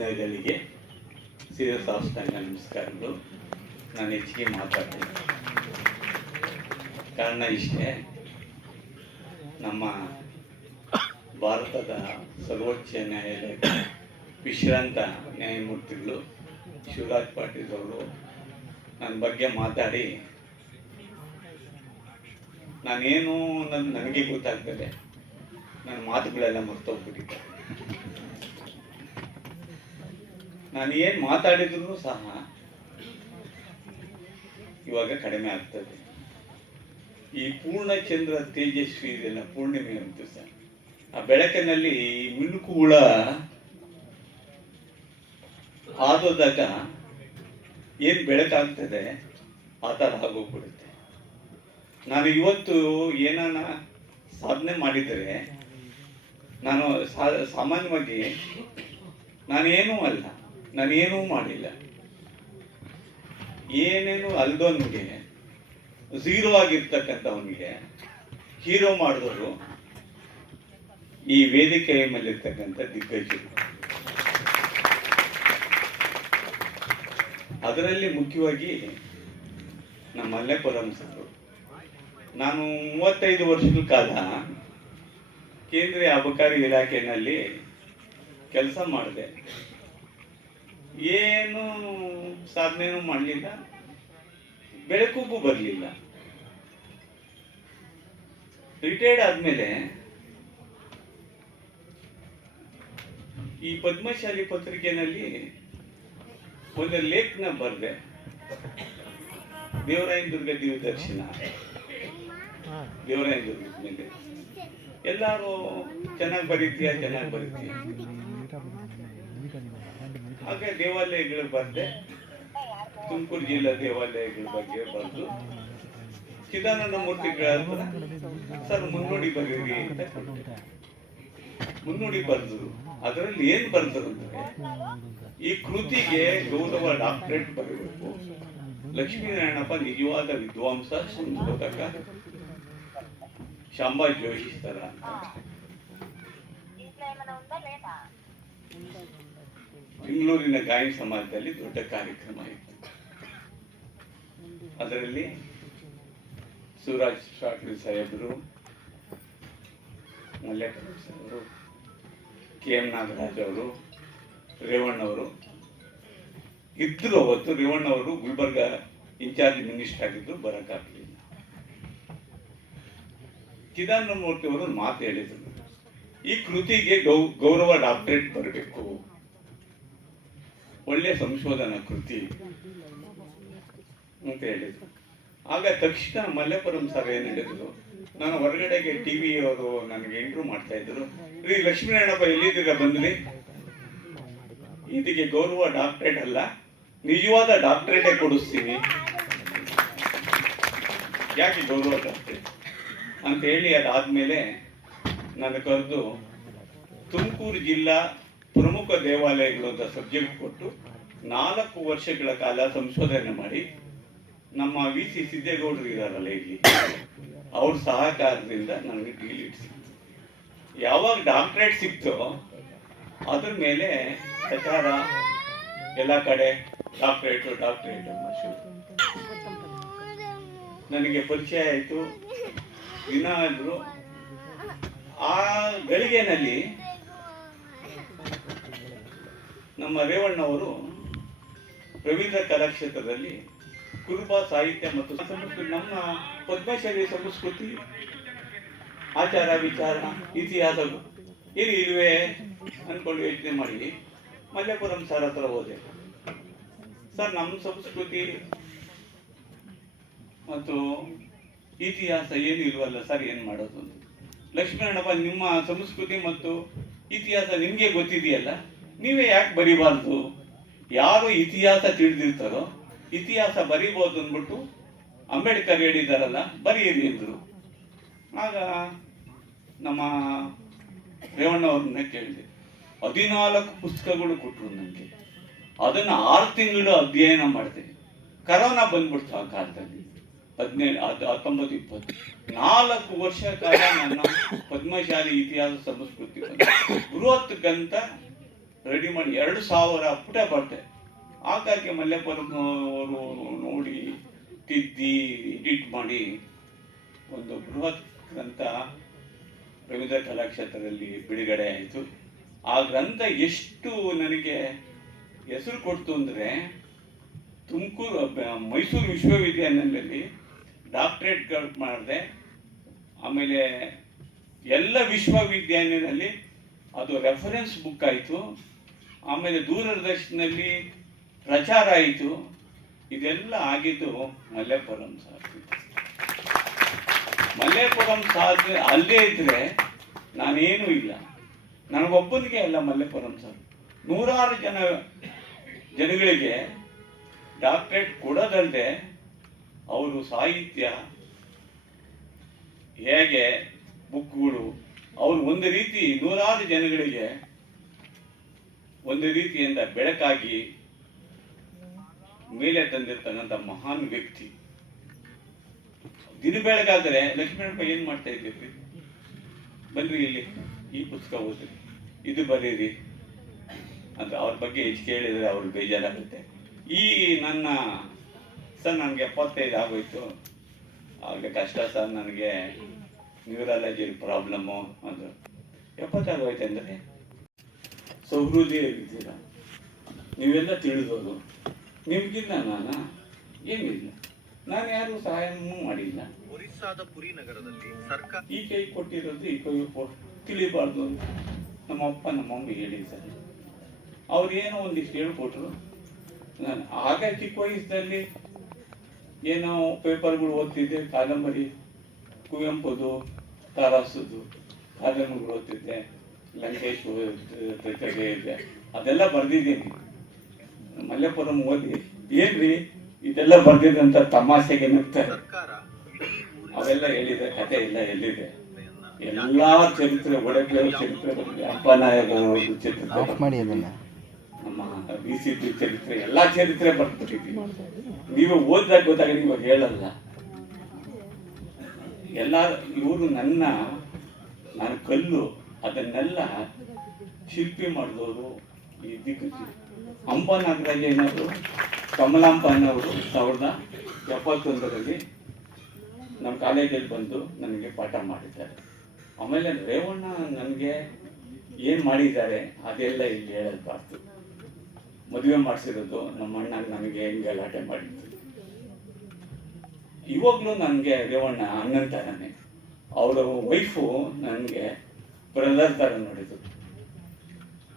ಗಳಿಗೆ ಶಿರಸಾಷ್ಟಾಂಗ ನಮಸ್ಕಾರಗಳು. ನಾನು ಹೆಚ್ಚಿಗೆ ಮಾತಾಡ್ತೀನಿ. ಕಾರಣ ಇಷ್ಟೇ, ನಮ್ಮ ಭಾರತದ ಸರ್ವೋಚ್ಚ ನ್ಯಾಯಾಲಯದ ವಿಶ್ರಾಂತ ನ್ಯಾಯಮೂರ್ತಿಗಳು ಶಿವರಾಜ್ ಪಾಟೀಲ್ ಅವರು ನನ್ನ ಬಗ್ಗೆ ಮಾತಾಡಿ ನಾನೇನು ನನಗೆ ಗೊತ್ತಾಗ್ತದೆ, ನನ್ನ ಮಾತುಗಳೆಲ್ಲ ಮರ್ತೋಗ್ಬಿಟ್ಟಿದ್ದೆ. ನಾನು ಏನು ಮಾತಾಡಿದ್ರು ಸಹ ಇವಾಗ ಕಡಿಮೆ ಆಗ್ತದೆ. ಈ ಪೂರ್ಣಚಂದ್ರ ತೇಜಸ್ವಿ ಇದೆಲ್ಲ ಪೂರ್ಣಿಮೆ ಅಂತ ಸರ್, ಆ ಬೆಳಕಿನಲ್ಲಿ ಮಿಣುಕು ಹುಳ ಆದೋದಾಗ ಏನು ಬೆಳಕಾಗ್ತದೆ ಆ ಥರ ಆಗೋಗ್ಬಿಡುತ್ತೆ. ನಾನು ಇವತ್ತು ಏನಾನ ಸಾಧನೆ ಮಾಡಿದರೆ ನಾನು ಸಾಮಾನ್ಯವಾಗಿ ನಾನೇನೂ ಅಲ್ಲ, ನಾನೇನೂ ಮಾಡಿಲ್ಲ, ಏನೇನು ಅಲ್ದವನಿಗೆ ಝೀರೋ ಆಗಿರ್ತಕ್ಕಂಥವನಿಗೆ ಹೀರೋ ಮಾಡಿದವರು ಈ ವೇದಿಕೆಯ ಮೇಲಿರ್ತಕ್ಕಂಥ ದಿಗ್ಗಜರು. ಅದರಲ್ಲಿ ಮುಖ್ಯವಾಗಿ ನಮ್ಮ ಮಲ್ಲೇಪುರಂ ಸರ್. ನಾನು 35 ವರ್ಷಗಳ ಕಾಲ ಕೇಂದ್ರೀಯ ಅಬಕಾರಿ ಇಲಾಖೆಯಲ್ಲಿ ಕೆಲಸ ಮಾಡಿದೆ. ಏನು ಸಾಧನೆನೂ ಮಾಡಲಿಲ್ಲ, ಬೆಳಕಿಗೂ ಬರಲಿಲ್ಲ. ರಿಟೈರ್ಡ್ ಆದಮೇಲೆ ಈ ಪದ್ಮಶಾಲಿ ಪತ್ರಿಕೆಯಲ್ಲಿ ಒಂದು ಲೇಖನ ಬರೆದೆ, ದೇವರಾಯನ ದುರ್ಗ ದಿವ್ಯದರ್ಶನ. ದೇವರಾಯನ ದುರ್ಗದ ಮೇಲೆ ಎಲ್ಲರೂ ಚೆನ್ನಾಗಿ ಬರೀತೀಯ, ಚೆನ್ನಾಗಿ ಬರೀತೀಯ. ಹಾಗೆ ದೇವಾಲಯಗಳ ಬರೆದೆ, ತುಮಕೂರು ಜಿಲ್ಲಾ ದೇವಾಲಯಗಳ ಬಗ್ಗೆ ಬರೆದು ಚಿದಾನಂದ ಮೂರ್ತಿಗಳ ಸರ್ ಮುನ್ನೋಡಿ ಬರೀರಿ ಅಂತ ಮುನ್ನೋಡಿ ಬರೆದ್ರು. ಅದರಲ್ಲಿ ಏನ್ ಬರೆದ್ರು ಅಂದ್ರೆ, ಈ ಕೃತಿಗೆ ಗೌರವ ಡಾಕ್ಟರೇಟ್ ಬರಬೇಕು, ಲಕ್ಷ್ಮೀನಾರಾಯಣಪ್ಪ ನಿಜವಾದ ವಿದ್ವಾಂಸ, ಸಂಶೋಧಕ, ಶಾಂಬಾ ಜೋಶಿ ತರ ಅಂತ. ಬೆಂಗಳೂರಿನ ಗಾಯನ ಸಮಾಜದಲ್ಲಿ ದೊಡ್ಡ ಕಾರ್ಯಕ್ರಮ ಇತ್ತು. ಅದರಲ್ಲಿ ಶಿವರಾಜ್ ಪಾಟೀಲ್ ಸಾಹೇಬರು, ಮಲ್ಲೇಪುರಂ ಸಾಹೇಬರು, KM ನಾಗರಾಜ್ ಅವರು, ರೇವಣ್ಣವರು ಇದ್ರು. ಅವತ್ತು ರೇವಣ್ಣವರು ಗುಲ್ಬರ್ಗ ಇನ್ಚಾರ್ಜ್ ಮಿನಿಸ್ಟರ್ ಆಗಿದ್ರು, ಬರೋಕ್ಕಾಗಲಿಲ್ಲ. ಚಿದಾನಂದ ಮೂರ್ತಿ ಅವರು ಮಾತು ಹೇಳಿದ್ರು, ಈ ಕೃತಿಗೆ ಗೌರವ ಡಾಕ್ಟರೇಟ್ ಬರಬೇಕು, ಒಳ್ಳೆ ಸಂಶೋಧನಾ ಕೃತಿ ಅಂತ ಹೇಳಿದ್ರು. ಆಗ ತಕ್ಷಣ ಮಲ್ಲೇಪುರಂ ಸರ್ ಏನು ಹೇಳಿದ್ರು, ನಾನು ಹೊರಗಡೆಗೆ TV ಅವರು ನನಗೆ ಇಂಟರ್ವ್ಯೂ ಮಾಡ್ತಾ ಇದ್ರು, ರೀ ಲಕ್ಷ್ಮೀನಾರಾಯಣಪ್ಪ ಎಲ್ಲಿದ್ದೀರ ಬಂದ್ರಿ, ಇದಕ್ಕೆ ಗೌರವ ಡಾಕ್ಟರೇಟ್ ಅಲ್ಲ, ನಿಜವಾದ ಡಾಕ್ಟರೇಟೇ ಕೊಡಿಸ್ತೀನಿ, ಯಾಕೆ ಗೌರವ ಡಾಕ್ಟರೇಟ್ ಅಂತ ಹೇಳಿ ಅದಾದ್ಮೇಲೆ ನಾನು ಕರೆದು ತುಮಕೂರು ಜಿಲ್ಲಾ ಪ್ರಮುಖ ದೇವಾಲಯಗಳು ಅಂತ ಸಬ್ಜೆಕ್ಟ್ ಕೊಟ್ಟು 4 ವರ್ಷಗಳ ಕಾಲ ಸಂಶೋಧನೆ ಮಾಡಿ ನಮ್ಮ VC ಸಿದ್ದೇಗೌಡರು ಇದಾರಲ್ಲ ಇಲ್ಲಿ, ಅವ್ರ ಸಹಕಾರದಿಂದ ನನಗೆ ಡಿಲೀಟ್ ಸಿಕ್ತು. ಯಾವಾಗ ಡಾಕ್ಟರೇಟ್ ಸಿಕ್ತೋ ಅದ್ರ ಮೇಲೆ ಪ್ರಚಾರ ಎಲ್ಲ ಕಡೆ ಡಾಕ್ಟರೇಟ್ ನನಗೆ ಪರಿಚಯ ಆಯಿತು. ದಿನ ಆದರೂ ಆ ಗಳಿಗೆನಲ್ಲಿ ನಮ್ಮ ರೇವಣ್ಣವರು ರವೀಂದ್ರ ಕಲಾಕ್ಷೇತ್ರದಲ್ಲಿ ಕುರುಬ ಸಾಹಿತ್ಯ ಮತ್ತು ಸಂಸ್ಕೃತಿ, ನಮ್ಮ ಪದ್ಮಶಾಲಿ ಸಂಸ್ಕೃತಿ, ಆಚಾರ ವಿಚಾರ, ಇತಿಹಾಸಗಳು ಏನು ಇರುವೆ ಅಂದ್ಕೊಂಡು ಯೋಚನೆ ಮಾಡಿ ಮಲ್ಲೇಪುರಂ ಸರ್ ಹತ್ರ ಹೋದೆ. ಸರ್, ನಮ್ಮ ಸಂಸ್ಕೃತಿ ಮತ್ತು ಇತಿಹಾಸ ಏನು ಇಲ್ವಲ್ಲ ಸರ್, ಏನು ಮಾಡೋದು ಅಂತ. ಲಕ್ಷ್ಮೀನಾರಾಯಣಪ್ಪ, ನಿಮ್ಮ ಸಂಸ್ಕೃತಿ ಮತ್ತು ಇತಿಹಾಸ ನಿಮಗೆ ಗೊತ್ತಿದೆಯಲ್ಲ, ನೀವೇ ಯಾಕೆ ಬರಿಬಾರ್ದು? ಯಾರು ಇತಿಹಾಸ ತಿಳಿದಿರ್ತಾರೋ ಇತಿಹಾಸ ಬರಿಬೋದು ಅಂದ್ಬಿಟ್ಟು ಅಂಬೇಡ್ಕರ್ ಹೇಳಿದಾರಲ್ಲ, ಬರೆಯಿರಿ ಅಂದರು. ಆಗ ನಮ್ಮ ರೇವಣ್ಣವ್ರನ್ನ ಕೇಳಿದೆ. 14 ಪುಸ್ತಕಗಳು ಕೊಟ್ಟರು ನನಗೆ. ಅದನ್ನು 6 ತಿಂಗಳು ಅಧ್ಯಯನ ಮಾಡಿದೆ. ಕರೋನಾ ಬಂದ್ಬಿಡ್ತು ಆ ಕಾಲದಲ್ಲಿ, 1920. 4 ವರ್ಷ ಕಾಲ ನನ್ನ ಪದ್ಮಶಾಲಿ ಇತಿಹಾಸ ಸಂಸ್ಕೃತಿ ಬೃಹತ್ ಗ್ರಂಥ ರೆಡಿ ಮಾಡಿ 2000 ಪುಟ ಬರುತ್ತೆ. ಹಾಗಾಗಿ ಮಲ್ಲೇಪುರಂ ಅವರು ನೋಡಿ ತಿದ್ದಿ ಎಡಿಟ್ ಮಾಡಿ ಒಂದು ಬೃಹತ್ ಗ್ರಂಥ ರವೀಂದ್ರ ಕಲಾಕ್ಷೇತ್ರದಲ್ಲಿ ಬಿಡುಗಡೆ ಆಯಿತು. ಆ ಗ್ರಂಥ ಎಷ್ಟು ನನಗೆ ಹೆಸರು ಕೊಡ್ತು ಅಂದರೆ, ಮೈಸೂರು ವಿಶ್ವವಿದ್ಯಾನಿಲಯದಲ್ಲಿ ಡಾಕ್ಟ್ರೇಟ್ಗಳು ಮಾಡಿದೆ. ಆಮೇಲೆ ಎಲ್ಲ ವಿಶ್ವವಿದ್ಯಾನಿಲಯದಲ್ಲಿ ಅದು ರೆಫರೆನ್ಸ್ ಬುಕ್ ಆಯಿತು. ಆಮೇಲೆ ದೂರದರ್ಶನದಲ್ಲಿ ಪ್ರಚಾರ ಆಯಿತು. ಇದೆಲ್ಲ ಆಗಿದ್ದು ಮಲ್ಲೇಪುರಂ ಸಾಧನೆ. ಮಲ್ಲೇಪುರಂ ಸಾಧನೆ ಅಲ್ಲೇ ಇದ್ದರೆ ನಾನೇನೂ ಇಲ್ಲ. ನನಗೊಬ್ಬನಿಗೆ ಅಲ್ಲ ಮಲ್ಲೇಪುರಂ ಸಾಧನೆ, ನೂರಾರು ಜನಗಳಿಗೆ ಡಾಕ್ಟ್ರೇಟ್ ಕೊಡೋದಲ್ಲದೆ ಅವರು ಸಾಹಿತ್ಯ ಹೇಗೆ ಬುಕ್ಗಳು ಅವರು ಒಂದು ರೀತಿ ನೂರಾರು ಜನಗಳಿಗೆ ಒಂದು ರೀತಿಯಿಂದ ಬೆಳಕಾಗಿ ಮೇಲೆ ತಂದಿರ್ತಕ್ಕಂಥ ಮಹಾನ್ ವ್ಯಕ್ತಿ. ದಿನ ಬೆಳಗಾದರೆ ಲಕ್ಷ್ಮೀನಪ್ಪ ಏನು ಮಾಡ್ತಾ ಇದ್ದೀರಿ, ಬನ್ರಿ ಇಲ್ಲಿ ಈ ಪುಸ್ತಕ ಓದ್ರಿ, ಇದು ಬರೀರಿ ಅಂತ ಅವ್ರ ಬಗ್ಗೆ ಹೆಚ್ಚು ಕೇಳಿದರೆ ಅವ್ರಿಗೆ ಬೇಜಾರಾಗುತ್ತೆ. ಈ ನನ್ನ ಸರ್ ನನಗೆ 75 ಆಗೋಯ್ತು, ಆಗ ಕಷ್ಟ ಸರ್, ನನಗೆ ನ್ಯೂರಾಲಜಿ ಪ್ರಾಬ್ಲಮ್ಮು ಅದು 70 ಆಗೋಯ್ತು ಅಂದರೆ ಸೌಹೃದಯವಿದ್ದೀರ, ನೀವೆಲ್ಲ ತಿಳಿದವರು, ನಿಮ್ಗಿಲ್ಲ ನಾನು ಏನಿಲ್ಲ, ನಾನು ಯಾರು ಸಹಾಯವೂ ಮಾಡಿಲ್ಲ. ಒರಿಸ್ಸಾದ ಪುರಿ ನಗರದಲ್ಲಿ ಸರ್ಕಾರ ಈ ಕೈ ಕೊಟ್ಟಿರೋದು ಈ ಕೈ ತಿಳಿಬಾರ್ದು ಅಂತ ನಮ್ಮಪ್ಪ ನಮ್ಮಮ್ಮ ಹೇಳಿದ್ದಾರೆ. ಅವ್ರು ಏನೋ ಒಂದಿಷ್ಟು ಹೇಳ್ಕೊಟ್ರು. ನಾನು ಆಗ ಚಿಕ್ಕ ವಯಸ್ಸಲ್ಲಿ ಏನೋ ಪೇಪರ್ಗಳು ಓದ್ತಿದ್ದೆ, ಕಾದಂಬರಿ ಕುವೆಂಪುದು, ತಾರಾಸುದು ಕಾದಂಬರಿಗಳು ಓದ್ತಿದ್ದೆ, ಲಂಕೇಶ್ ಇದೆ, ಅದೆಲ್ಲ ಬರೆದಿದ್ದೀನಿ. ಮಲ್ಲೇಪುರಂ ಓದಿ ಏನ್ರಿ ಇದೆಲ್ಲ ಬರ್ದಿದಂತ ತಮಾಷೆಗೆ ನಗ್ತಾರೆ. ಅವೆಲ್ಲ ಹೇಳಿದೆ, ಕತೆ ಎಲ್ಲ ಎಲ್ಲಿದೆ, ಎಲ್ಲಾ ಚರಿತ್ರೆ, ಒಡೆಗಳ ಚರಿತ್ರೆ ಬಂದಿದೆ, ಅಪ್ಪನಾಯಕ ಚರಿತ್ರೆ, ನಮ್ಮ BCP ಚರಿತ್ರೆ, ಎಲ್ಲಾ ಚರಿತ್ರೆ ಬರ್ಬಿಟ್ಟಿದ್ದೀವಿ. ನೀವು ಓದಿದಾಗ ಗೊತ್ತಾಗ ನೀವು ಹೇಳಲ್ಲ. ಎಲ್ಲ ಇವರು ನಾನು ಕಲ್ಲು ಅದನ್ನೆಲ್ಲ ಶಿಲ್ಪಿ ಮಾಡಿದವರು ಈ ದಿಗ್ಗಜ. ಹಂಪ ನಾಗರಾಜ ಏನಾದ್ರು ಕಮಲಾಂಪ ಅನ್ನೋರು 1971ರಲ್ಲಿ ನಮ್ಮ ಕಾಲೇಜಲ್ಲಿ ಬಂದು ನನಗೆ ಪಾಠ ಮಾಡಿದ್ದಾರೆ. ಆಮೇಲೆ ರೇವಣ್ಣ ನನಗೆ ಏನು ಮಾಡಿದ್ದಾರೆ ಅದೆಲ್ಲ ಇಲ್ಲಿ ಹೇಳಬಾರ್ದು. ಮದುವೆ ಮಾಡಿಸಿರೋದು ನಮ್ಮ ಅಣ್ಣ ನನಗೆ ಹೆಂಗೆ ಗಲಾಟೆ ಮಾಡಿದ್ದು. ಇವಾಗಲೂ ನನಗೆ ರೇವಣ್ಣ ಅಣ್ಣನ ಥರನೇ, ಅವರ ವೈಫು ನನಗೆ ಬ್ರದರ್ ಥರ ನೋಡಿದ್ರು.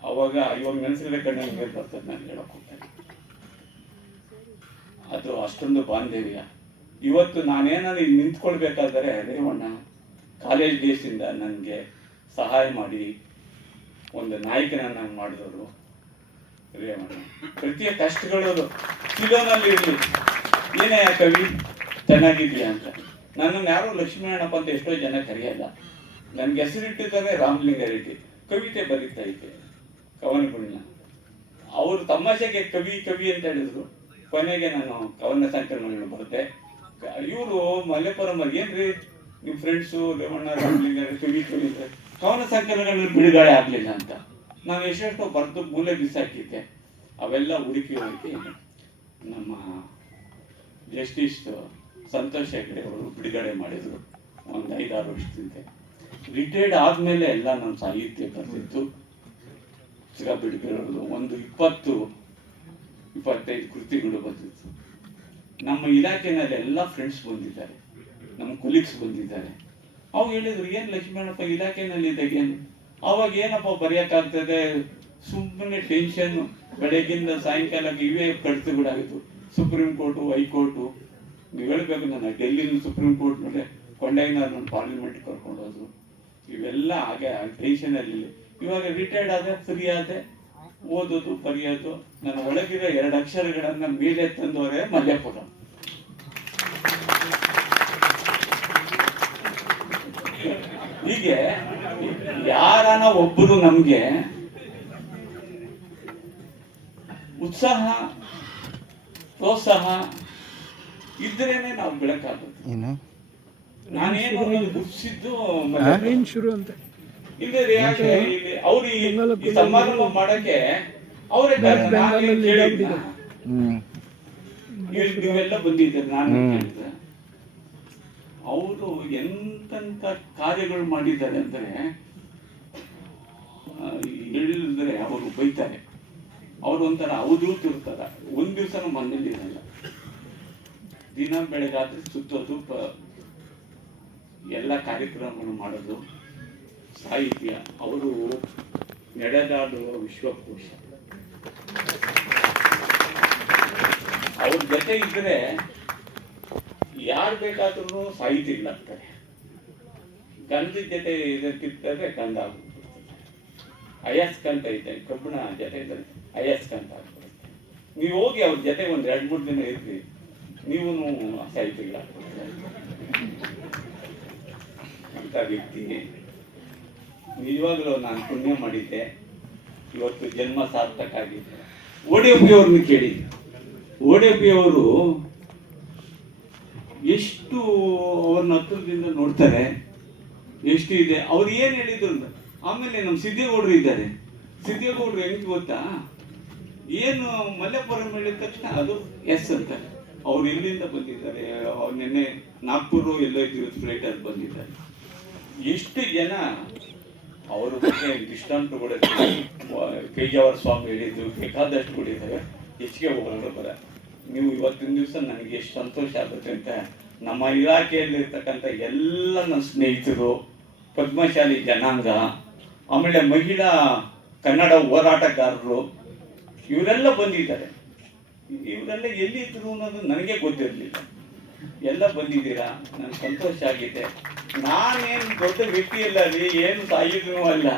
ಅವಾಗ ಇವಾಗ ನೆನೆಸಿದ್ರೆ ಕಣ್ಣಲ್ಲಿ ಬರ್ತದೆ, ನಾನು ಹೇಳಕ್ ಹೋಗ್ತೇನೆ. ಅದು ಅಷ್ಟೊಂದು ಬಾಂಧವ್ಯ. ಇವತ್ತು ನಾನೇನಾದ್ರು ಇಲ್ಲಿ ನಿಂತ್ಕೊಳ್ಬೇಕಾದ್ರೆ ರೇವಣ್ಣ ಕಾಲೇಜ್ ಡೇಸಿಂದ ನನಗೆ ಸಹಾಯ ಮಾಡಿ ಒಂದು ನಾಯಕನನ್ನ ಮಾಡಿದವರು ರೇವಣ್ಣ. ಪ್ರತಿಯ ಕಷ್ಟಗಳು ಕಿಲೋನಲ್ಲಿ ಇರಲಿ, ಏನೇ ಕವಿ ಚೆನ್ನಾಗಿದೆಯಾ ಅಂತ. ನನ್ನನ್ನು ಯಾರು ಲಕ್ಷ್ಮೀನಾರಾಯಣಪ್ಪ ಅಂತ ಎಷ್ಟೋ ಜನ ಕರೆಯಲ್ಲ. ನನಗೆ ಹೆಸರಿಟ್ಟಿದ್ದಾರೆ ರಾಮಲಿಂಗ ರೆಡ್ಡಿ. ಕವಿತೆ ಬರೀತಾ ಇದ್ದೆ, ಕವನಗಳನ್ನ. ಅವರು ತಮಾಷೆಗೆ ಕವಿ ಅಂತ ಹೇಳಿದ್ರು. ಕೊನೆಗೆ ನಾನು ಕವನ ಸಂಕಲನಗಳನ್ನು ಬರುತ್ತೆ. ಇವರು ಮಲ್ಲೇಪುರಂ ಏನ್ರಿ ನಿಮ್ಮ ಫ್ರೆಂಡ್ಸು ರೇವಣ್ಣ ರಾಮಲಿಂಗ ಕವಿ ಅಂದ್ರೆ ಕವನ ಸಂಕಲನಗಳು ಬಿಡುಗಡೆ ಆಗಲಿಲ್ಲ ಅಂತ ನಾನು ಎಷ್ಟೆಷ್ಟೋ ಬರೆದು ಮೂಲೆ ಬಿಸಾಕಿದ್ದೆ. ಅವೆಲ್ಲ ಹುಡುಕಿ ನಮ್ಮ ಜಸ್ಟಿಸ್ ಸಂತೋಷ್ ಹೆಗ್ಡೆ ಅವರು ಬಿಡುಗಡೆ ಮಾಡಿದರು ಒಂದು 5-6 ವರ್ಷದಿಂದ. ರಿಟೈರ್ಡ್ ಆದಮೇಲೆ ಎಲ್ಲ ನಮ್ಮ ಸಾಹಿತ್ಯ ಬರ್ತಿತ್ತು. ಬಿಡುಗಡೆ ಒಂದು 20-25 ಕೃತಿಗಳು ಬರ್ತಿತ್ತು. ನಮ್ಮ ಇಲಾಖೆನಲ್ಲಿ ಎಲ್ಲ ಫ್ರೆಂಡ್ಸ್ ಬಂದಿದ್ದಾರೆ, ನಮ್ಮ ಕೊಲೀಗ್ಸ್ ಬಂದಿದ್ದಾರೆ. ಅವು ಹೇಳಿದ್ರು, ಏನು ಲಕ್ಷ್ಮಣಪ್ಪ ಇಲಾಖೆನಲ್ಲಿ ಇದ್ದಾಗೇನು, ಅವಾಗ ಏನಪ್ಪ ಬರೆಯೋಕ್ಕಾಗ್ತದೆ, ಸುಮ್ಮನೆ ಟೆನ್ಷನ್ನು, ಬೆಳಗ್ಗಿಂದ ಸಾಯಂಕಾಲಕ್ಕೆ ಇವೇ ಕಡಿತಗಳಾಗಿತ್ತು. ಸುಪ್ರೀಂ ಕೋರ್ಟು, ಹೈಕೋರ್ಟು, ನೀವು ಹೇಳಬೇಕು, ನಾನು ಡೆಲ್ಲಿನ ಸುಪ್ರೀಂ ಕೋರ್ಟ್ ಮೇಲೆ ಕೊಂಡಾಗಿನಾರು ನನ್ನ ಪಾರ್ಲಿಮೆಂಟ್ ಕರ್ಕೊಂಡು ಹೋದ್ರು. ಇವೆಲ್ಲ ಹಾಗೆ ಟೆನ್ಷನಲ್ಲಿ. ಇವಾಗ ರಿಟೈರ್ಡ್ ಆದ, ಫ್ರೀ ಆದೆ, ಓದೋದು ಬರೆಯೋದು. ನನ್ನ ಒಳಗಿರೋ 2 ಅಕ್ಷರಗಳನ್ನ ಮೇಲೆ ತಂದವರೇ ಮಲ್ಲೇಪುರಂ. ಹೀಗೆ ಯಾರನ ಒಬ್ಬರು ನಮ್ಗೆ ಉತ್ಸಾಹ ಪ್ರೋತ್ಸಾಹ ಇದ್ರೇನೆ ನಾವು ಬೆಳಕಾಗುತ್ತೆ. ನಾನೇನು ಗುರುತಿಸಿದ್ದು ಶುರು ಅಂತ ಇಲ್ಲದೆ ಯಾಕೆ ಅವ್ರು ಈ ಸಮಾರಂಭ ಮಾಡಕ್ಕೆ ಅವರೇ ಕಾರಣ. ನಾನೇನ್ ಕೇಳಿದ್ನ? ನೀವೆಲ್ಲ ಬಂದಿದ್ದೀರಿ, ನಾನು ಕೇಳಿದ್ದೆ. ಅವರು ಎಂತೆಂತ ಕಾರ್ಯಗಳು ಮಾಡಿದ್ದಾರೆ ಅಂದ್ರೆ ಹೇಳಿದ್ರೆ ಅವರು ಬೈತಾರೆ. ಅವರು ಒಂಥರ ಅವಧೂತ ಇರ್ತಾರ. ಒಂದ್ ದಿವಸ ಮನೇಲಿ ಇರಲ್ಲ, ದಿನ ಬೆಳಗಾದ್ರೆ ಸುತ್ತೋದು, ಎಲ್ಲ ಕಾರ್ಯಕ್ರಮಗಳು ಮಾಡೋದು, ಸಾಹಿತ್ಯ. ಅವರು ನಡೆದಾಡುವ ವಿಶ್ವಕೋಶ. ಅವ್ರ ಜೊತೆ ಇದ್ರೆ ಯಾರು ಬೇಕಾದ್ರೂ ಸಾಹಿತಿಗಳಾಗ್ತಾರೆ. ಗಂಧದ ಜೊತೆ ಇದಕ್ಕಿರ್ತದೆ ಗಂಧ ಆಗ್ಬಿಡ್ತದೆ. ಅಯಸ್ಕಂತ ಇದೆ, ಕಬ್ಬಿಣ ಜೊತೆ ಇದ್ದರೆ ಅಯಸ್ಕಂತ ಆಗ್ಬಿಡುತ್ತೆ. ನೀವು ಹೋಗಿ ಅವ್ರ ಜೊತೆ ಒಂದ್ 2-3 ದಿನ ಇರ್ರಿ, ನೀವು ಸಾಹಿತಿಗಳಾಗ್ಬಿಡ್ತಾರೆ. ಅಂತ ವ್ಯಕ್ತಿ ನಿಜವಾಗ್ಲೂ ನಾನು ಪುಣ್ಯ ಮಾಡಿದ್ದೆ. ಇವತ್ತು ಜನ್ಮ ಸಾರ್ಥಕ ಆಗಿದೆ. ODFB ಅವ್ರನ್ನ ಕೇಳಿ, ODFB ಅವರು ಎಷ್ಟು ಅವ್ರನ್ನ ಹತ್ರದಿಂದ ನೋಡ್ತಾರೆ, ಎಷ್ಟು ಇದೆ. ಅವ್ರು ಏನ್ ಹೇಳಿದ್ರು ಅಂತ. ಆಮೇಲೆ ನಮ್ಮ ಸಿದ್ದೇಗೌಡರು ಇದ್ದಾರೆ. ಸಿದ್ದೇಗೌಡರು ಹೆಂಗ್ ಗೊತ್ತಾ, ಏನು ಮಲ್ಲೇಪುರಂ ಹೇಳಿದ ತಕ್ಷಣ ಅದು ಎಸ್ ಅಂತಾರೆ. ಅವ್ರು ಎಲ್ಲಿಂದ ಬಂದಿದ್ದಾರೆ, ಅವ್ರು ನಿನ್ನೆ ನಾಗ್ಪುರ ಎಲ್ಲೋ ಇದ್ದೀವಿ ಫ್ಲೈಟ್ ಅಲ್ಲಿ ಬಂದಿದ್ದಾರೆ. ಎಷ್ಟು ಜನ ಅವ್ರ ಬಗ್ಗೆ ದೃಷ್ಟಾಂತಗಳು ಪೇಜಾವರ ಸ್ವಾಮಿ ಹೇಳಿದ್ರು, ಬೇಕಾದಷ್ಟು ಕೊಡಿದ್ದಾರೆ. ಹೆಚ್ಚಿಗೆ ಹೋಗೋಣ ಬರ. ನೀವು ಇವತ್ತಿನ ದಿವಸ ನನಗೆ ಎಷ್ಟು ಸಂತೋಷ ಆಗುತ್ತೆ ಅಂತ ನಮ್ಮ ಇಲಾಖೆಯಲ್ಲಿ ಇರ್ತಕ್ಕಂಥ ಎಲ್ಲ ನನ್ನ ಸ್ನೇಹಿತರು, ಪದ್ಮಶಾಲಿ ಜನಾಂಗ, ಆಮೇಲೆ ಮಹಿಳಾ ಕನ್ನಡ ಹೋರಾಟಗಾರರು, ಇವರೆಲ್ಲ ಬಂದಿದ್ದಾರೆ. ಇವರೆಲ್ಲ ಎಲ್ಲಿದ್ರು ಅನ್ನೋದು ನನಗೆ ಗೊತ್ತಿರಲಿಲ್ಲ. ಎಲ್ಲ ಬಂದಿದ್ದೀರಾ, ನನಗೆ ಸಂತೋಷ ಆಗಿದೆ. ನಾನೇನು ದೊಡ್ಡ ವ್ಯಕ್ತಿ ಇಲ್ಲ ರೀ, ಏನು ಸಾಯಿದ್ರು ಅಲ್ಲ.